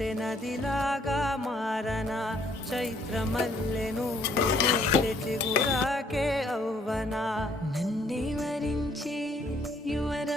పూస్తే నదిలాగా మారనా చైత్రమల్లె నువ్వు పూస్తే చిగురాకే అవ్వనా నన్నే వరించి యువర